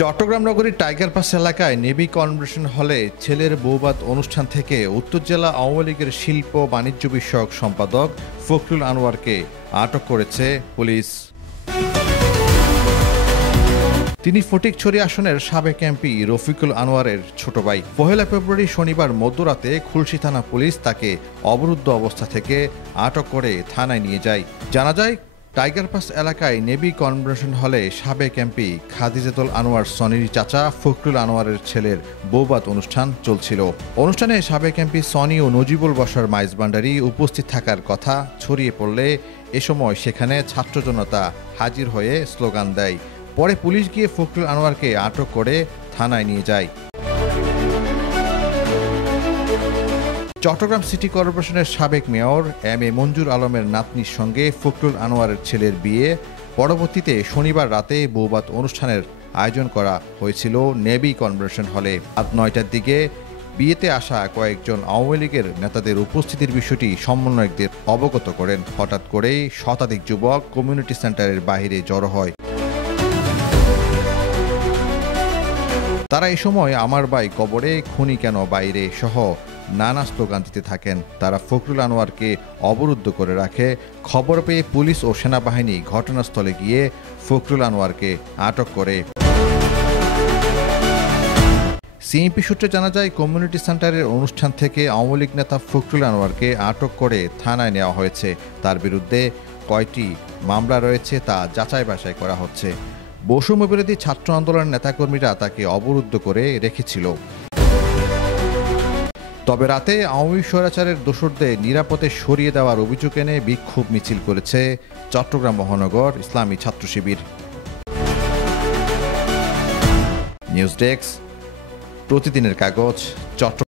চট্টগ্রাম নগরীর tiger pass এলাকায় navy convention হলে ছেলের বৌভাত অনুষ্ঠান থেকে উত্তর জেলা আওয়ামী লীগের শিল্প বাণিজ্য বিষয়ক সম্পাদক ফখরুল আনোয়ারকে আটক করেছে পুলিশ। তিনি ফটিকছড়ি আসনের সাবেক এমপি রফিকুল আনোয়ারের ছোট ভাই। ১ ফেব্রুয়ারি শনিবার মধ্যরাতে খুলশী থানা পুলিশ তাকে অবরুদ্ধ অবস্থা থেকে আটক করে থানায় নিয়ে যায়। জানা যায়, টাইগার পাস এলাকায় নেভি কনভেনশন হলে সাবেক এমপি খাদিজাতুল আনোয়ার সনির চাচা ফখরুল আনোয়ারের ছেলের বৌভাত অনুষ্ঠান চলছিল। অনুষ্ঠানে সাবেক এমপি সনি ও নজিবুল বশর মাইজভান্ডারি উপস্থিত থাকার কথা ছড়িয়ে পড়লে এ সময় সেখানে ছাত্র জনতা হাজির হয়ে স্লোগান দেয়। পরে পুলিশ গিয়ে ফখরুল আনোয়ারকে আটক করে থানায় নিয়ে যায়। চট্টগ্রাম সিটি কর্পোরেশনের সাবেক মেয়র এম.এ. মঞ্জুর আলমের নাতনির সঙ্গে ফখরুল আনোয়ারের ছেলের বিয়ে। পরবর্তীতে শনিবার রাতে বৌভাত অনুষ্ঠানের আয়োজন করা হয়েছিল নেভি কনভেনশন হলে। রাত ৯টার দিকে বিয়েতে আসা কয়েকজন আওয়ামী লীগের নেতাদের উপস্থিতির বিষয়টি সমন্বয়কদের অবগত করেন। হঠাৎ করেই শতাধিক যুবক কমিউনিটি সেন্টারের বাইরে জড়ো হয়। তারা এ সময় আমার ভাই কবরে, খুনি কেন বাইরে সহ নানা স্লোগান দিতে থাকেন। তারা ফখরুল আনোয়ারকে অবরুদ্ধ করে রাখে। খবর পেয়ে পুলিশ ও সেনাবাহিনী ঘটনাস্থলে গিয়ে ফখরুল আনোয়ারকে আটক করে। সিএমপি সূত্রে জানা যায়, কমিউনিটি সেন্টারের অনুষ্ঠান থেকে আওয়ামী লীগ নেতা ফখরুল আনোয়ারকে আটক করে থানায় নেওয়া হয়েছে। তার বিরুদ্ধে কয়টি মামলা রয়েছে তা যাচাই বাছাই করা হচ্ছে। বৈষম্য বিরোধী ছাত্র আন্দোলনের নেতাকর্মীরা তাকে অবরুদ্ধ করে রেখেছিল। তবে রাতে আওয়ামী স্বৈরাচারের দোসরদের নিরাপদে সরিয়ে দেওয়ার অভিযোগ এনে বিক্ষোভ মিছিল করেছে চট্টগ্রাম মহানগর ইসলামী ছাত্র শিবির। নিউজ ডেস্ক, প্রতিদিনের কাগজ, চট্টগ্রাম।